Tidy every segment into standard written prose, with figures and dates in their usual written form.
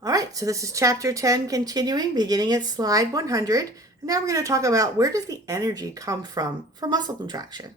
All right, so this is chapter 10 continuing, beginning at slide 100. And now we're going to talk about where does the energy come from for muscle contraction.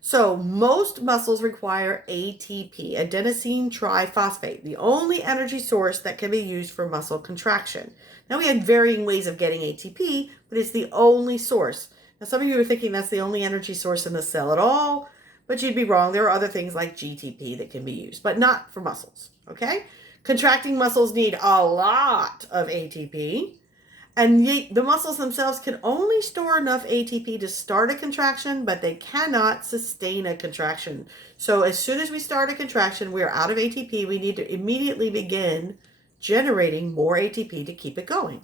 So most muscles require ATP, adenosine triphosphate, the only energy source that can be used for muscle contraction. Now we have varying ways of getting ATP, but it's the only source. Now some of you are thinking that's the only energy source in the cell at all, but you'd be wrong. There are other things like GTP that can be used, but not for muscles, okay? Contracting muscles need a lot of ATP, and the muscles themselves can only store enough ATP to start a contraction, but they cannot sustain a contraction. So as soon as we start a contraction, we are out of ATP. We need to immediately begin generating more ATP to keep it going.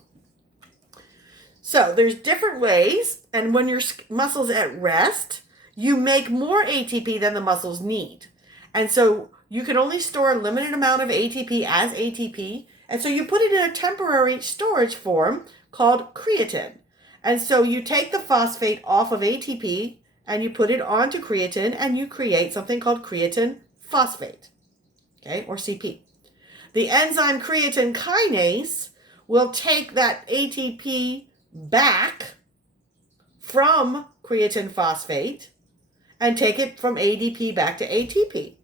So there's different ways, and when your muscle's at rest, you make more ATP than the muscles need. And so you can only store a limited amount of ATP as ATP, and so you put it in a temporary storage form called creatine. And so you take the phosphate off of ATP and you put it onto creatine and you create something called creatine phosphate, okay, or CP. The enzyme creatine kinase will take that ATP back from creatine phosphate and take it from ADP back to ATP.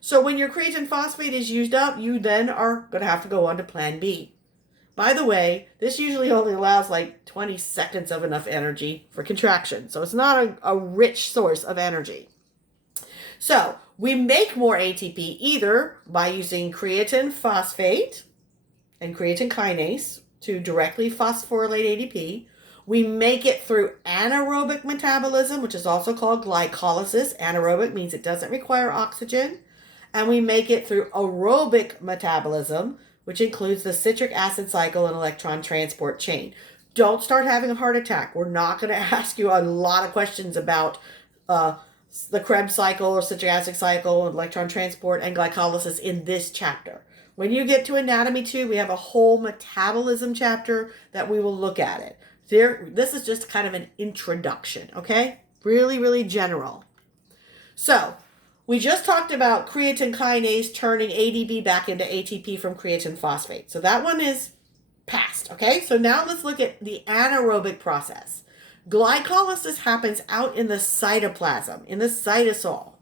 So when your creatine phosphate is used up, you then are going to have to go on to plan B. By the way, this usually only allows like 20 seconds of enough energy for contraction. So it's not a rich source of energy. So we make more ATP either by using creatine phosphate and creatine kinase to directly phosphorylate ADP. We make it through anaerobic metabolism, which is also called glycolysis. Anaerobic means it doesn't require oxygen. And we make it through aerobic metabolism, which includes the citric acid cycle and electron transport chain. Don't start having a heart attack. We're not going to ask you a lot of questions about the Krebs cycle or citric acid cycle, electron transport, and glycolysis in this chapter. When you get to Anatomy 2, we have a whole metabolism chapter that we will look at it. This is just kind of an introduction, okay? Really, really general. So we just talked about creatine kinase turning ADP back into ATP from creatine phosphate. So that one is past, okay? So now let's look at the anaerobic process. Glycolysis happens out in the cytoplasm, in the cytosol.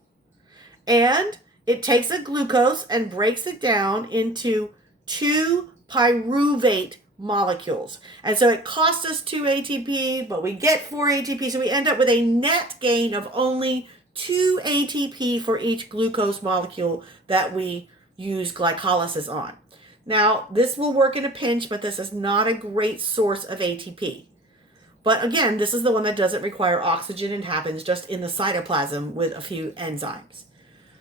And it takes a glucose and breaks it down into 2 pyruvate molecules. And so it costs us 2 ATP, but we get 4 ATP. So we end up with a net gain of only 2 ATP for each glucose molecule that we use glycolysis on. Now, this will work in a pinch, but this is not a great source of ATP. But again, this is the one that doesn't require oxygen and happens just in the cytoplasm with a few enzymes.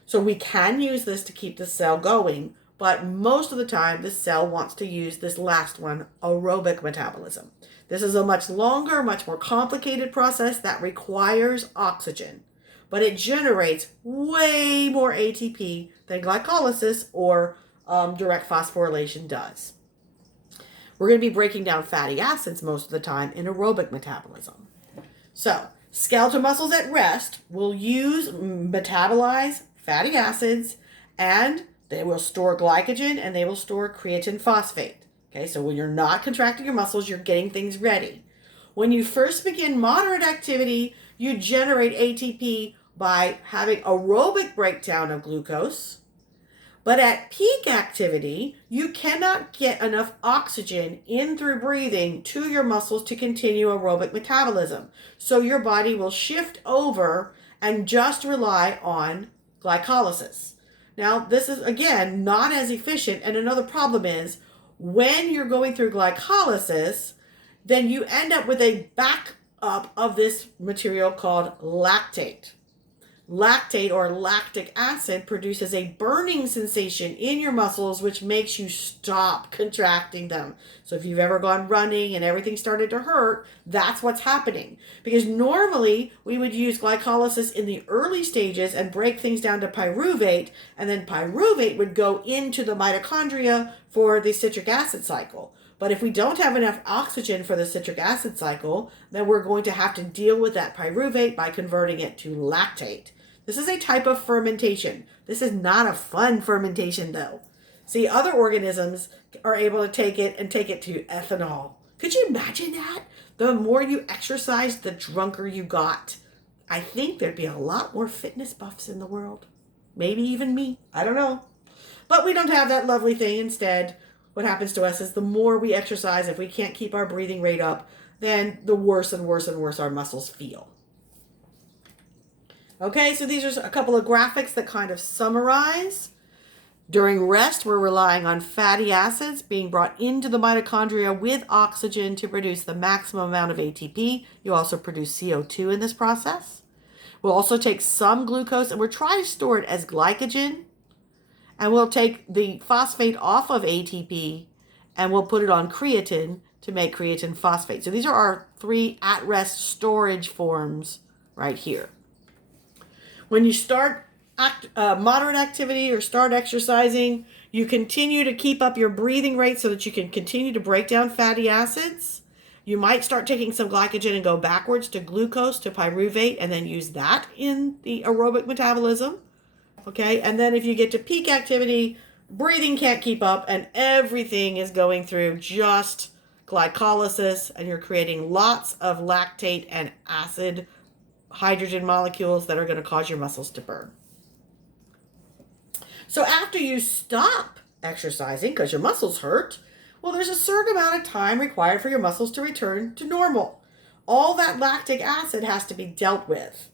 So we can use this to keep the cell going, but most of the time, the cell wants to use this last one, aerobic metabolism. This is a much longer, much more complicated process that requires oxygen, but it generates way more ATP than glycolysis or direct phosphorylation does. We're going to be breaking down fatty acids most of the time in aerobic metabolism. So, skeletal muscles at rest will metabolize fatty acids, and they will store glycogen and they will store creatine phosphate. Okay, so when you're not contracting your muscles, you're getting things ready. When you first begin moderate activity, you generate ATP by having aerobic breakdown of glucose. But at peak activity, you cannot get enough oxygen in through breathing to your muscles to continue aerobic metabolism. So your body will shift over and just rely on glycolysis. Now, this is, again, not as efficient. And another problem is when you're going through glycolysis, then you end up with a backup of this material called lactate. Lactate or lactic acid produces a burning sensation in your muscles, which makes you stop contracting them. So if you've ever gone running and everything started to hurt, that's what's happening. Because normally we would use glycolysis in the early stages and break things down to pyruvate, and then pyruvate would go into the mitochondria for the citric acid cycle. But if we don't have enough oxygen for the citric acid cycle, then we're going to have to deal with that pyruvate by converting it to lactate. This is a type of fermentation. This is not a fun fermentation, though. See, other organisms are able to take it and take it to ethanol. Could you imagine that? The more you exercise, the drunker you got. I think there'd be a lot more fitness buffs in the world. Maybe even me. I don't know. But we don't have that lovely thing. Instead, what happens to us is the more we exercise, if we can't keep our breathing rate up, then the worse and worse and worse our muscles feel. Okay, so these are a couple of graphics that kind of summarize. During rest, we're relying on fatty acids being brought into the mitochondria with oxygen to produce the maximum amount of ATP. You also produce CO2 in this process. We'll also take some glucose and we're trying to store it as glycogen. And we'll take the phosphate off of ATP and we'll put it on creatine to make creatine phosphate. So these are our 3 at-rest storage forms right here. When you start moderate activity or start exercising, you continue to keep up your breathing rate so that you can continue to break down fatty acids. You might start taking some glycogen and go backwards to glucose, to pyruvate, and then use that in the aerobic metabolism. Okay, and then if you get to peak activity, breathing can't keep up and everything is going through just glycolysis and you're creating lots of lactate and acid hydrogen molecules that are going to cause your muscles to burn. So after you stop exercising because your muscles hurt, well, there's a certain amount of time required for your muscles to return to normal. All that lactic acid has to be dealt with.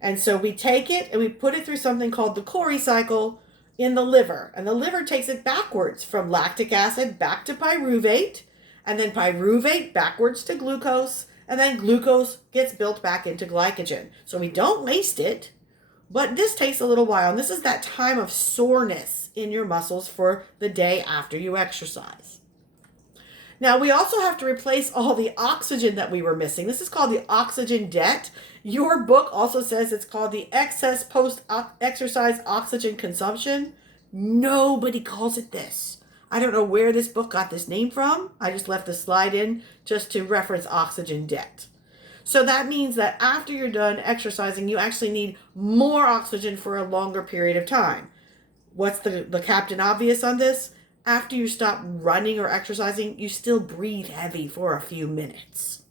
And so we take it and we put it through something called the Coricycle in the liver. And the liver takes it backwards from lactic acid back to pyruvate, and then pyruvate backwards to glucose, and then glucose gets built back into glycogen. So we don't waste it, but this takes a little while. And this is that time of soreness in your muscles for the day after you exercise. Now, we also have to replace all the oxygen that we were missing. This is called the oxygen debt. Your book also says it's called the excess post-exercise oxygen consumption. Nobody calls it this. I don't know where this book got this name from. I just left the slide in just to reference oxygen debt. So that means that after you're done exercising, you actually need more oxygen for a longer period of time. What's the captain obvious on this? After you stop running or exercising, you still breathe heavy for a few minutes.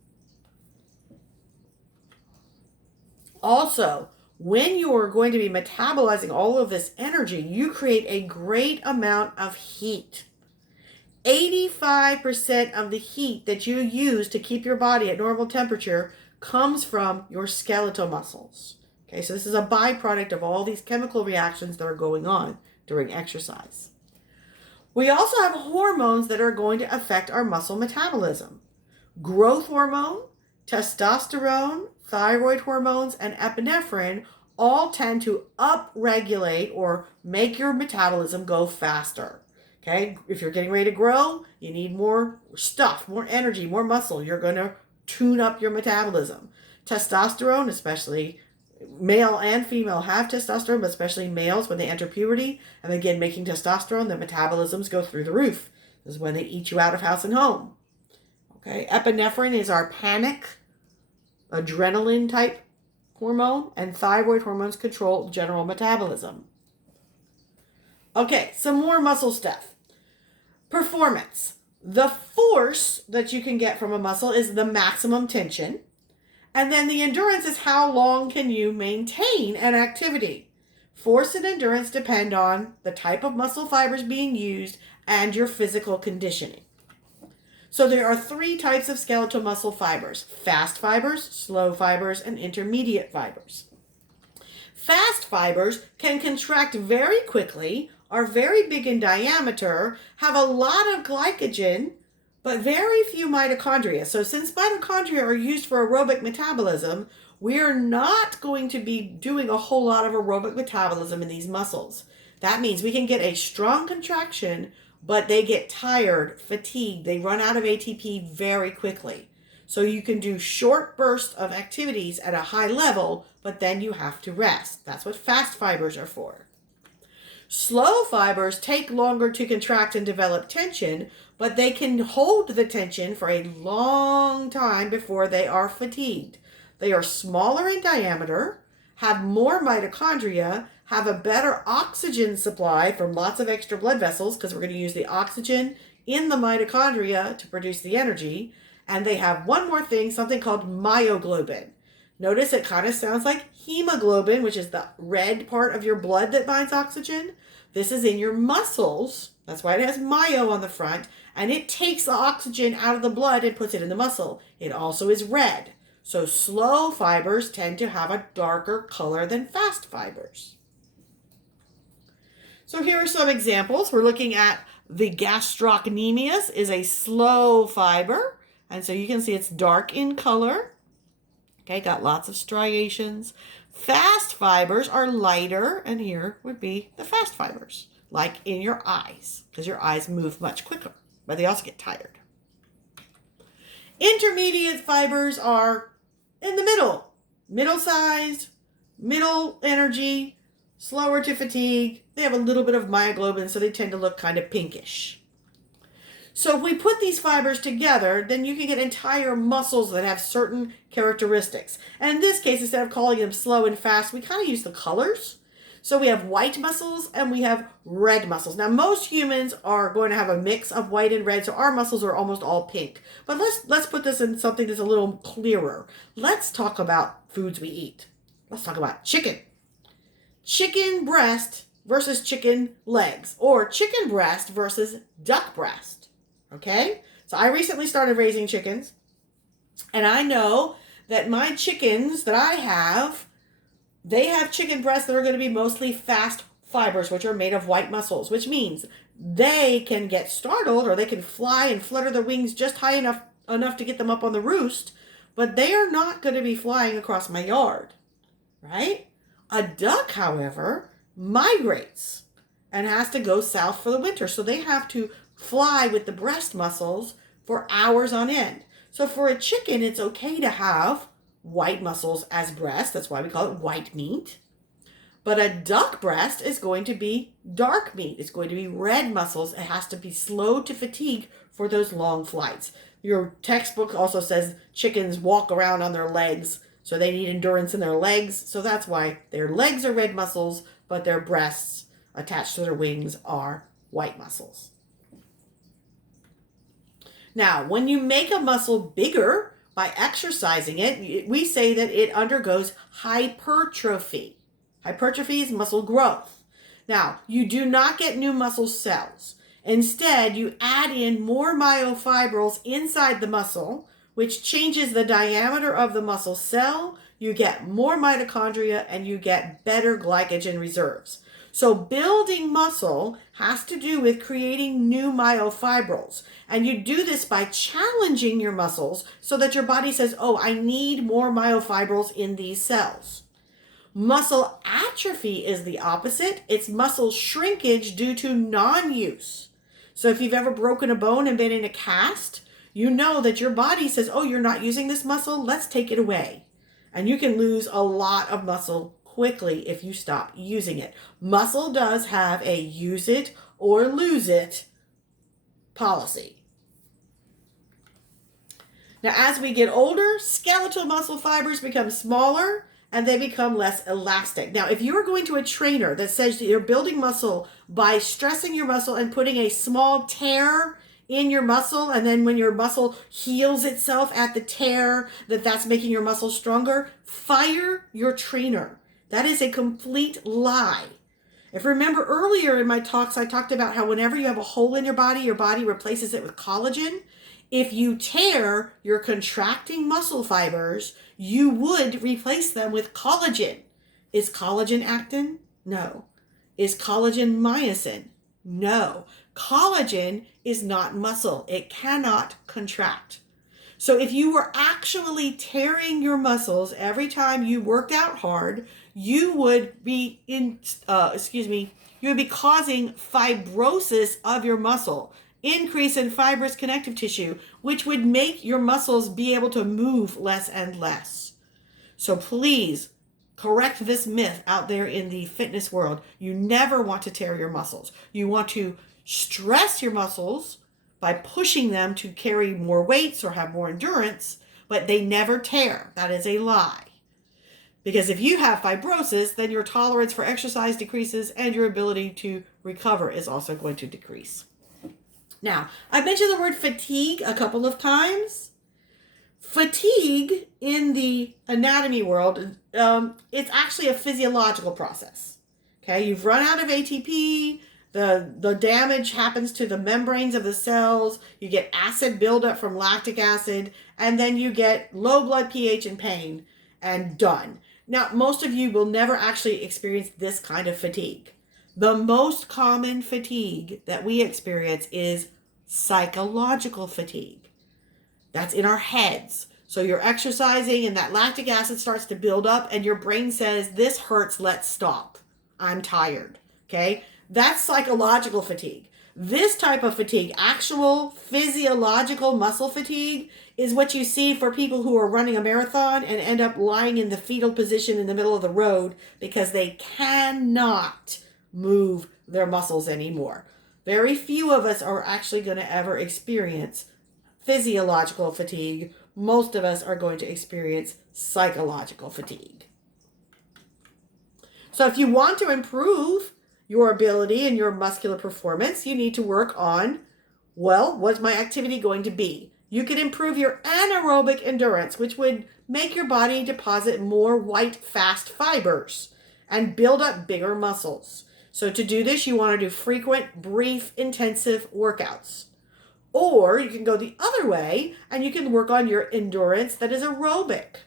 Also, when you're going to be metabolizing all of this energy, you create a great amount of heat. 85% of the heat that you use to keep your body at normal temperature comes from your skeletal muscles. Okay, so this is a byproduct of all these chemical reactions that are going on during exercise. We also have hormones that are going to affect our muscle metabolism. Growth hormone, testosterone, thyroid hormones, and epinephrine all tend to upregulate or make your metabolism go faster. Okay, if you're getting ready to grow, you need more stuff, more energy, more muscle. You're going to tune up your metabolism. Testosterone, especially male and female have testosterone, but especially males when they enter puberty and begin making testosterone, the metabolisms go through the roof. This is when they eat you out of house and home. Okay, epinephrine is our panic, adrenaline type hormone, and thyroid hormones control general metabolism. Okay, some more muscle stuff. Performance. The force that you can get from a muscle is the maximum tension. And then the endurance is how long can you maintain an activity. Force and endurance depend on the type of muscle fibers being used and your physical conditioning. So there are 3 types of skeletal muscle fibers: fast fibers, slow fibers, and intermediate fibers. Fast fibers can contract very quickly, are very big in diameter, have a lot of glycogen, but very few mitochondria. So since mitochondria are used for aerobic metabolism, we're not going to be doing a whole lot of aerobic metabolism in these muscles. That means we can get a strong contraction, but they get tired, fatigued, they run out of ATP very quickly. So you can do short bursts of activities at a high level, but then you have to rest. That's what fast fibers are for. Slow fibers take longer to contract and develop tension, but they can hold the tension for a long time before they are fatigued. They are smaller in diameter, have more mitochondria, have a better oxygen supply from lots of extra blood vessels because we're going to use the oxygen in the mitochondria to produce the energy. And they have one more thing, something called myoglobin. Notice it kind of sounds like hemoglobin, which is the red part of your blood that binds oxygen. This is in your muscles. That's why it has myo on the front. And it takes the oxygen out of the blood and puts it in the muscle. It also is red. So slow fibers tend to have a darker color than fast fibers. So here are some examples. We're looking at the gastrocnemius is a slow fiber. And so you can see it's dark in color. Okay, got lots of striations. Fast fibers are lighter, and here would be the fast fibers, like in your eyes, because your eyes move much quicker, but they also get tired. Intermediate fibers are in the middle, middle-sized, middle energy, slower to fatigue. They have a little bit of myoglobin, so they tend to look kind of pinkish. So if we put these fibers together, then you can get entire muscles that have certain characteristics. And in this case, instead of calling them slow and fast, we kind of use the colors. So we have white muscles and we have red muscles. Now, most humans are going to have a mix of white and red, so our muscles are almost all pink. But let's put this in something that's a little clearer. Let's talk about foods we eat. Let's talk about chicken. Chicken breast versus chicken legs, or chicken breast versus duck breast. Okay, so I recently started raising chickens, and I know that my chickens that I have, they have chicken breasts that are going to be mostly fast fibers, which are made of white muscles, which means they can get startled or they can fly and flutter their wings just high enough to get them up on the roost, but they are not going to be flying across my yard, right? A duck, however, migrates and has to go south for the winter, so they have to fly with the breast muscles for hours on end. So for a chicken, it's okay to have white muscles as breast. That's why we call it white meat. But a duck breast is going to be dark meat. It's going to be red muscles. It has to be slow to fatigue for those long flights. Your textbook also says chickens walk around on their legs, so they need endurance in their legs. So that's why their legs are red muscles, but their breasts attached to their wings are white muscles. Now, when you make a muscle bigger by exercising it, we say that it undergoes hypertrophy. Hypertrophy is muscle growth. Now, you do not get new muscle cells. Instead, you add in more myofibrils inside the muscle, which changes the diameter of the muscle cell. You get more mitochondria and you get better glycogen reserves. So building muscle has to do with creating new myofibrils. And you do this by challenging your muscles so that your body says, oh, I need more myofibrils in these cells. Muscle atrophy is the opposite. It's muscle shrinkage due to non-use. So if you've ever broken a bone and been in a cast, you know that your body says, oh, you're not using this muscle, let's take it away. And you can lose a lot of muscle quickly if you stop using it. Muscle does have a use it or lose it policy. Now, as we get older, skeletal muscle fibers become smaller and they become less elastic. Now, if you are going to a trainer that says that you're building muscle by stressing your muscle and putting a small tear in your muscle, and then when your muscle heals itself at the tear, that's making your muscle stronger, fire your trainer. That is a complete lie. If you remember earlier in my talks, I talked about how whenever you have a hole in your body replaces it with collagen. If you tear your contracting muscle fibers, you would replace them with collagen. Is collagen actin? No. Is collagen myosin? No. Collagen is not muscle. It cannot contract. So if you were actually tearing your muscles every time you worked out hard, you would be you would be causing fibrosis of your muscle, increase in fibrous connective tissue, which would make your muscles be able to move less and less. So please correct this myth out there in the fitness world. You never want to tear your muscles. You want to stress your muscles by pushing them to carry more weights or have more endurance, but they never tear. That is a lie. Because if you have fibrosis, then your tolerance for exercise decreases and your ability to recover is also going to decrease. Now, I mentioned the word fatigue a couple of times. Fatigue in the anatomy world, it's actually a physiological process. Okay, you've run out of ATP, the damage happens to the membranes of the cells, you get acid buildup from lactic acid, and then you get low blood pH and pain, and done. Now, most of you will never actually experience this kind of fatigue. The most common fatigue that we experience is psychological fatigue. That's in our heads. So you're exercising and that lactic acid starts to build up and your brain says, this hurts, let's stop. I'm tired. Okay? That's psychological fatigue. This type of fatigue, actual physiological muscle fatigue, is what you see for people who are running a marathon and end up lying in the fetal position in the middle of the road because they cannot move their muscles anymore. Very few of us are actually going to ever experience physiological fatigue. Most of us are going to experience psychological fatigue. So if you want to improve your ability and your muscular performance, you need to work on, well, what's my activity going to be? You can improve your anaerobic endurance, which would make your body deposit more white fast fibers and build up bigger muscles. So to do this, you want to do frequent, brief, intensive workouts. Or you can go the other way and you can work on your endurance that is aerobic,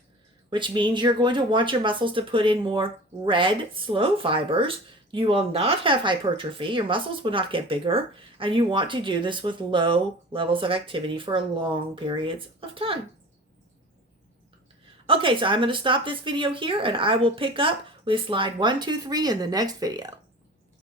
which means you're going to want your muscles to put in more red, slow fibers. You will not have hypertrophy. Your muscles will not get bigger. And you want to do this with low levels of activity for long periods of time. Okay, so I'm going to stop this video here and I will pick up with slide 1, 2, 3 in the next video.